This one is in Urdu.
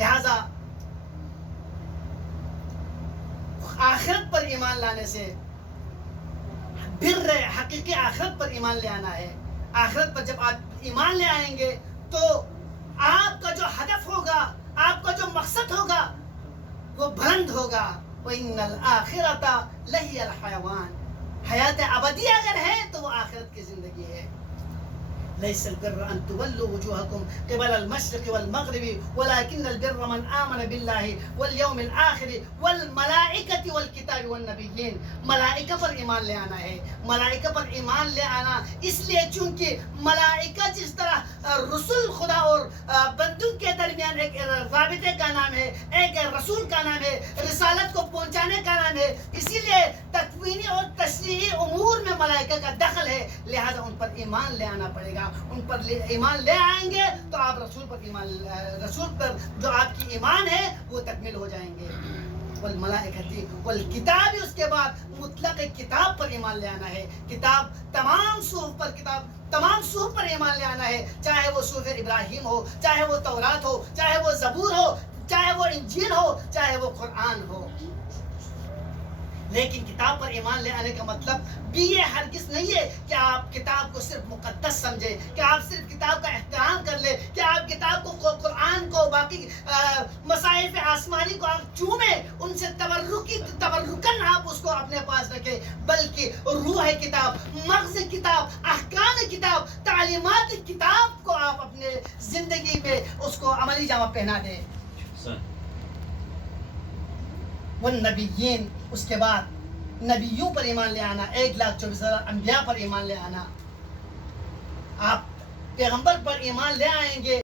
لہذا آخرت پر ایمان لانے سے بر حقیقی آخرت پر ایمان لے آنا ہے. آخرت پر جب آپ ایمان لے آئیں گے تو آپ کا جو ہدف ہوگا، آپ کا جو مقصد ہوگا وہ بلند ہوگا. وَإِنَّ الْآخِرَةَ لَهِيَ الْحَيَوَانِ، حیات ابدی اگر ہے تو وہ آخرت کی زندگی ہے. ليس البر أن تولوا وجوهكم قبل المشرق والمغرب ولكن البر من آمن بالله واليوم الآخر والملائكة والكتاب والنبيين. ملائکہ پر ایمان لے آنا ہے. ملائکہ پر ایمان لے آنا اس لیے چونکہ ملائکہ جس طرح رسول خدا اور بندوں کے درمیان ایک رابطے کا نام ہے، ایک رسول کا نام ہے، رسالت کو پہنچانے کا نام ہے، اسی لیے تکوینی اور تشریعی امور میں ملائکہ کا دخل ہے. لہذا ان پر ایمان لے آنا پڑے گا. ان پر ایمان لے آئیں گے تو آپ رسول پر جو آپ کی ایمان ہے وہ تکمیل ہو جائیں گے. والملائکتی والکتاب، اس کے بعد مطلق کتاب پر ایمان لے آنا ہے. کتاب تمام صحف پر ایمان لے آنا ہے، چاہے وہ صحف ابراہیم ہو، چاہے وہ تورات ہو، چاہے وہ زبور ہو، چاہے وہ انجیل ہو، چاہے وہ قرآن ہو. لیکن کتاب پر ایمان لے آنے کا مطلب بھی یہ ہرگز نہیں ہے کہ آپ کتاب کو صرف مقدس سمجھیں، کہ آپ صرف کتاب کا احترام کر لیں، کہ آپ کتاب کو، قرآن کو، باقی مصاحف آسمانی کو آپ چومیں، ان سے تبرکن آپ اس کو اپنے پاس رکھیں. بلکہ روح کتاب، مغز کتاب، احکام کتاب، تعلیمات کتاب کو آپ اپنے زندگی میں اس کو عملی جامہ پہنا دیں. والنبیین، اس کے بعد نبیوں پر ایمان لے آنا، 1,24,000 انبیاء پر ایمان لے آنا. آپ پیغمبر پر ایمان لے آئیں گے